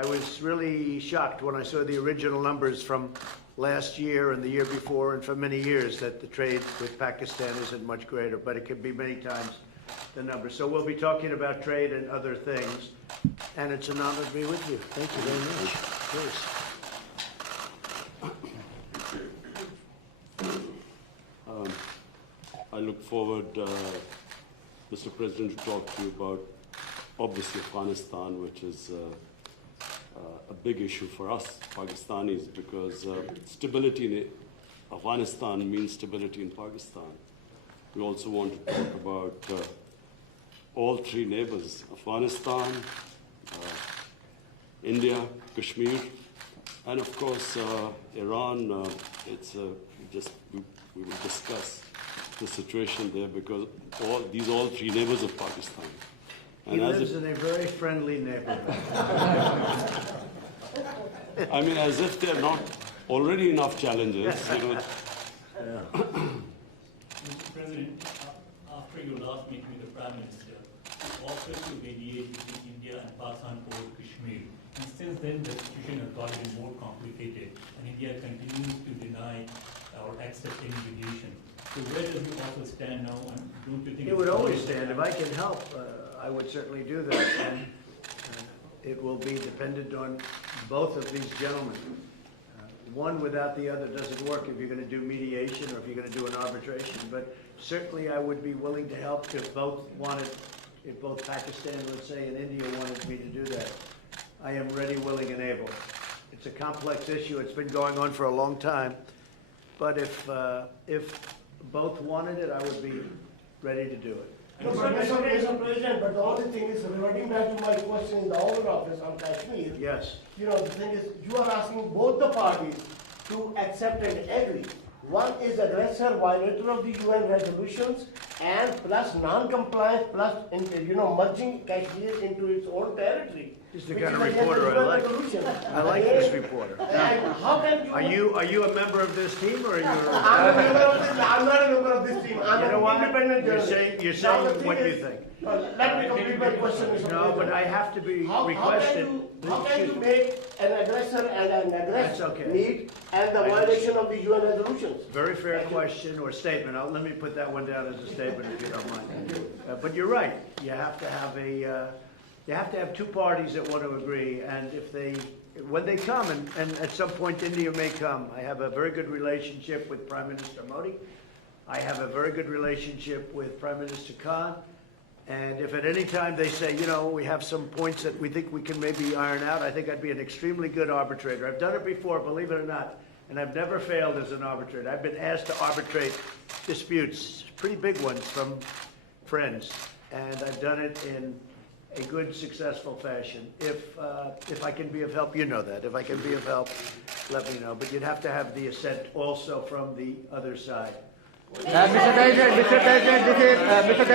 I was really shocked when I saw the original numbers from last year and the year before and for many years that the trade with Pakistan isn't much greater, but it can be many times the number. So we'll be talking about trade and other things, and it's an honor to be with you. Thank you very much. Please. I look forward, Mr. President, to talk to you about, obviously, Afghanistan, which is a big issue for us, Pakistanis, because stability in Afghanistan means stability in Pakistan. We also want to talk about all three neighbors, Afghanistan, India, Kashmir, and of course Iran. We will discuss the situation there because all three neighbors of Pakistan. He lives in a very friendly neighborhood. I mean, as if there are not already enough challenges, you know. Mr. President, after your last meeting with the Prime Minister, you offered to mediate between India and Pakistan over Kashmir. And since then, the situation has gotten more complicated, and India continues to deny or accept any mediation. So where does your offer stand now, and don't you think It would always stand. If I can help, I would certainly do that. And it will be dependent on both of these gentlemen. One without the other doesn't work if you're going to do mediation or if you're going to do an arbitration. But certainly I would be willing to help if both Pakistan, let's say, and India wanted me to do that. I am ready, willing, and able. It's a complex issue. It's been going on for a long time. But if both wanted it, I would be ready to do it. No, Mr. President, but the only thing is, reverting back to my question in the Oval Office on Kashmir. Yes. You know, the thing is, you are asking both the parties to accept and agree. One is aggressor, violator of the UN resolutions, and plus non-compliance, plus merging Kashmir into its own territory. This is the kind of reporter I like. I like this reporter. And how can you? Are you a member of this team or are you? I'm a member of this. I'm not a member of this team. I'm an independent journalist. You're saying what you think. Let me complete my question, Mr. President. No, but I have to be requested. How can you make an aggressor and an aggressor okay. meet and the violation of the UN resolutions? Very fair question or statement. Let me put that one down as a statement if you don't mind. But you're right. You have to have two parties that want to agree, and when they come, and at some point India may come. I have a very good relationship with Prime Minister Modi. I have a very good relationship with Prime Minister Khan. And if at any time they say, we have some points that we think we can maybe iron out, I think I'd be an extremely good arbitrator. I've done it before, believe it or not, and I've never failed as an arbitrator. I've been asked to arbitrate disputes, pretty big ones from friends, and I've done it in a good, successful fashion. If I can be of help, you know that. If I can be of help, let me know. But you'd have to have the assent also from the other side. Mr. President, Mr.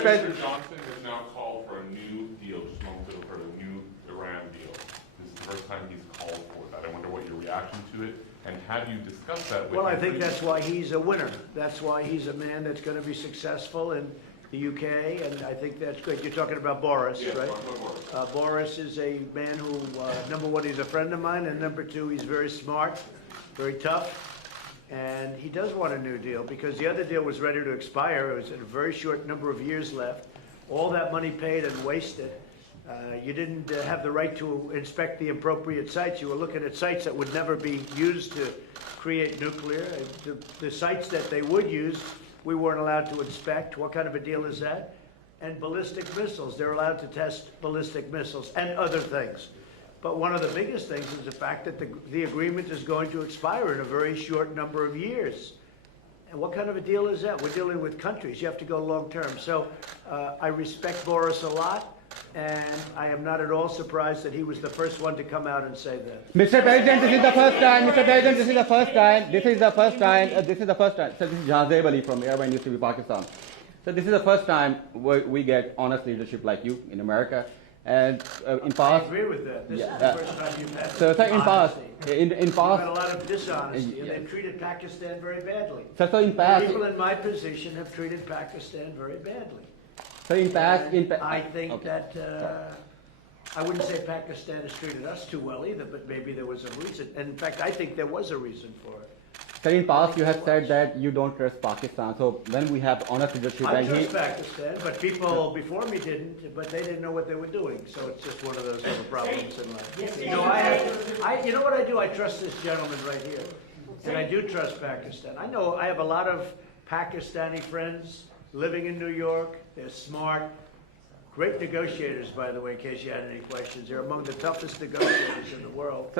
President Johnson has now called for a new deal, just momentarily for a new Iran deal. This is the first time he's called for that. I wonder what your reaction to it, and have you discussed that with him? Well, I think that's why he's a winner. That's why he's a man that's going to be successful in the UK, and I think that's good. You're talking about Boris, yes, right? Boris. Boris is a man who, number one, he's a friend of mine, and number two, he's very smart, very tough. And he does want a new deal because the other deal was ready to expire. It was a very short number of years left. All that money paid and wasted. You didn't have the right to inspect the appropriate sites. You were looking at sites that would never be used to create nuclear. The sites that they would use, we weren't allowed to inspect. What kind of a deal is that? And ballistic missiles. They're allowed to test ballistic missiles and other things. But one of the biggest things is the fact that the agreement is going to expire in a very short number of years. And what kind of a deal is that? We're dealing with countries. You have to go long term. So I respect Boris a lot, and I am not at all surprised that he was the first one to come out and say that. Mr. President, this is the first time. Mr. President, this is the first time. This is the first time. So this is Jazeb Ali from Airline News TV Pakistan. So this is the first time we get honest leadership like you in America. And in past, I agree with that. This is the first time you've had so in past, you've had a lot of dishonesty, and they've treated Pakistan very badly. So in past, people in my position have treated Pakistan very badly. So in past, I think that I wouldn't say Pakistan has treated us too well either, but maybe there was a reason. And in fact, I think there was a reason for it. Sir, in past you have said that you don't trust Pakistan. So when we have honest leadership, I and trust Pakistan, but people before me didn't, but they didn't know what they were doing. So it's just one of those little problems in life. You know, you know what I do? I trust this gentleman right here. And I do trust Pakistan. I know I have a lot of Pakistani friends living in New York. They're smart. Great negotiators, by the way, in case you had any questions. They're among the toughest negotiators in the world.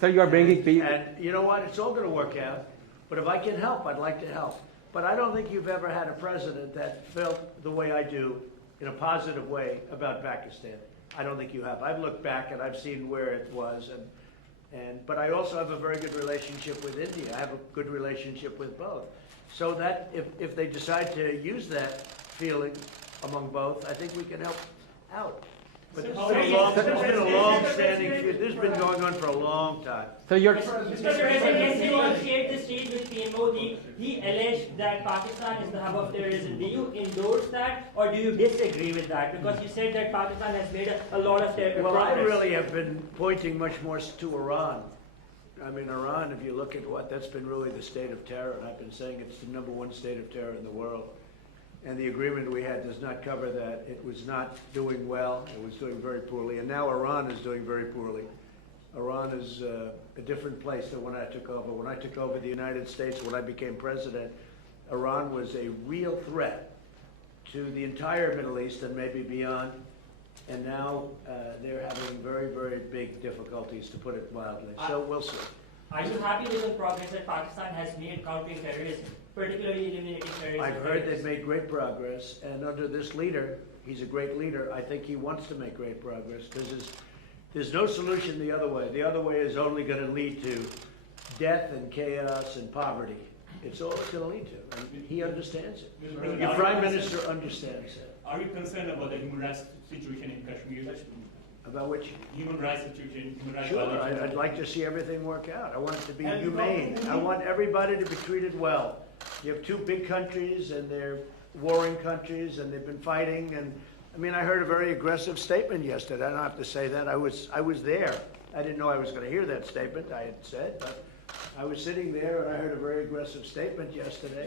Sir, you are bringing peace. And you know what? It's all going to work out. But if I can help, I'd like to help. But I don't think you've ever had a president that felt the way I do in a positive way about Pakistan. I don't think you have. I've looked back and I've seen where it was. But I also have a very good relationship with India. I have a good relationship with both. So that if they decide to use that feeling among both, I think we can help out. But this has been a long-standing feud. This has been going on for a long time. So you're. Mr. President, yesterday you shared the stage with PMO. He alleged that Pakistan is the hub of terrorism. Do you endorse that or do you disagree with that? Because you said that Pakistan has made a lot of progress. Well, I really have been pointing much more to Iran. I mean, Iran, if you look at that's been really the state of terror. And I've been saying it's the #1 state of terror in the world. And the agreement we had does not cover that. It was not doing well. It was doing very poorly. And now Iran is doing very poorly. Iran is a different place than when I took over. When I took over the United States, when I became president, Iran was a real threat to the entire Middle East and maybe beyond. And now they're having very, very big difficulties, to put it mildly. So we'll see. Are you happy with the progress that Pakistan has made countering terrorism, particularly eliminating terrorism? I've heard they've made great progress, and under this leader, he's a great leader. I think he wants to make great progress because there's no solution the other way. The other way is only going to lead to death and chaos and poverty. It's all it's going to lead to, and he understands it. Your prime minister understands it. Are you concerned about the human rights situation in Kashmir? About which? Human rights situation, human rights Sure, violations. I'd like to see everything work out. I want it to be humane. I want everybody to be treated well. You have two big countries, and they're warring countries, and they've been fighting. And I mean, I heard a very aggressive statement yesterday. I don't have to say that. I was there. I didn't know I was going to hear that statement. I had said, but I was sitting there, and I heard a very aggressive statement yesterday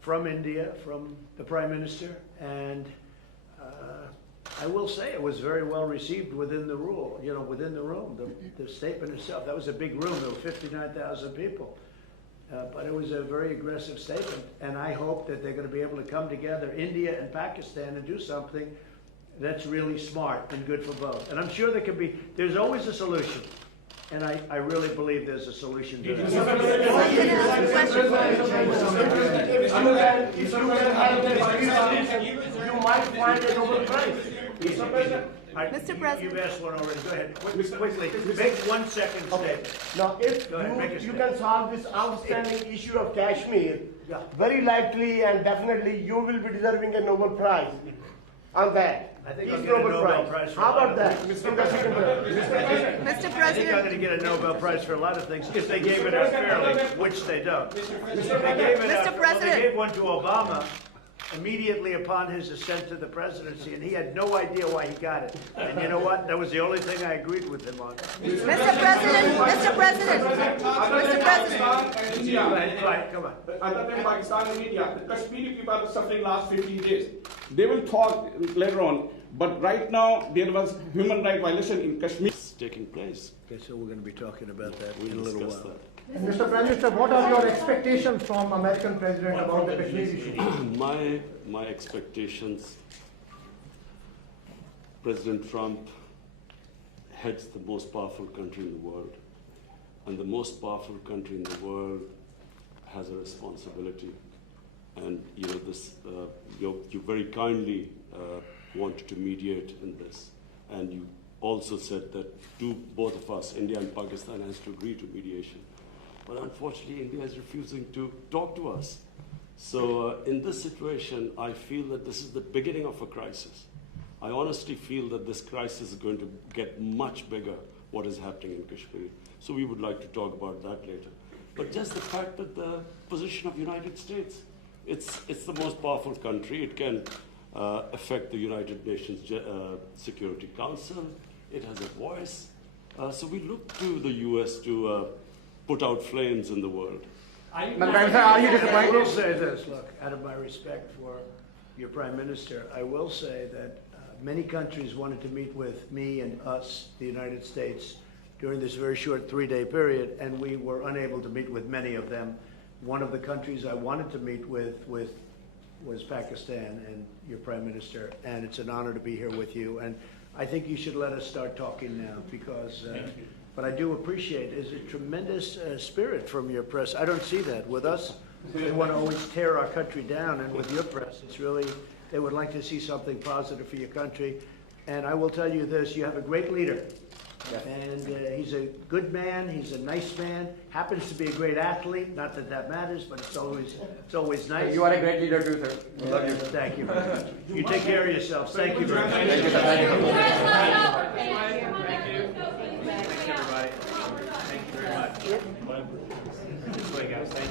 from India, from the Prime Minister, and I will say it was very well received within the within the room, the statement itself. That was a big room. There were 59,000 people. But it was a very aggressive statement, and I hope that they're going to be able to come together, India and Pakistan, and do something that's really smart and good for both. And I'm sure there's always a solution. And I really believe there's a solution to that. If you can help the you might find a Nobel Prize. Mr. President. You've asked one already. Go ahead. Quickly. Make 1 second statement. Now, if Go ahead, make a you statement. can solve this outstanding issue of Kashmir, very likely and definitely you will be deserving a Nobel Prize on that. I think Peace I'll get a Nobel Prize for How a lot about of that? things. Mr. President. I Mr. think I'm President, going to get a Nobel Prize for a lot of things if they gave it out fairly, which they don't. They gave it out- Mr. President. They gave one to Obama immediately upon his ascent to the presidency, and he had no idea why he got it. And you know what? That was the only thing I agreed with him on. Mr. President, Mr. President, Mr. President. Right, come on. Other than Pakistan and India, the Kashmiri people are suffering last 15 days. They will talk later on, but right now there was human rights violation in Kashmir. It's taking place. Okay, so we're going to be talking about that We'll in a little discuss while. that. Mr. Prime Minister, what are your expectations from American President about the Kashmir issue? My expectations, President Trump heads the most powerful country in the world, and the most powerful country in the world has a responsibility. And you know this, you very kindly wanted to mediate in this, and you also said that both of us, India and Pakistan, has to agree to mediation. But unfortunately, India is refusing to talk to us. So in this situation, I feel that this is the beginning of a crisis. I honestly feel that this crisis is going to get much bigger, what is happening in Kashmir. So we would like to talk about that later. But just the fact that the position of the United States, it's the most powerful country. It can affect the United Nations Security Council. It has a voice. So we look to the U.S. to put out flames in the world. Mr. Prime Minister, are you I will disappointed? say this, look, out of my respect for your Prime Minister, I will say that many countries wanted to meet with me and us, the United States, during this very short 3-day period, and we were unable to meet with many of them. One of the countries I wanted to meet with was Pakistan and your Prime Minister, and it's an honor to be here with you. And I think you should let us start talking now, because but I do appreciate there's a tremendous spirit from your press. I don't see that with us. They want to always tear our country down, and with your press, it's really, they would like to see something positive for your country. And I will tell you this, you have a great leader. And he's a good man, he's a nice man, happens to be a great athlete, not that that matters, but it's always nice. You are a great leader too, sir. We love you. Thank you very much. You take care of yourselves. Thank you very much. Thank you, sir. Thank you. Thank you. Thanks, everybody. Thank you very much. This way, guys. Thank you.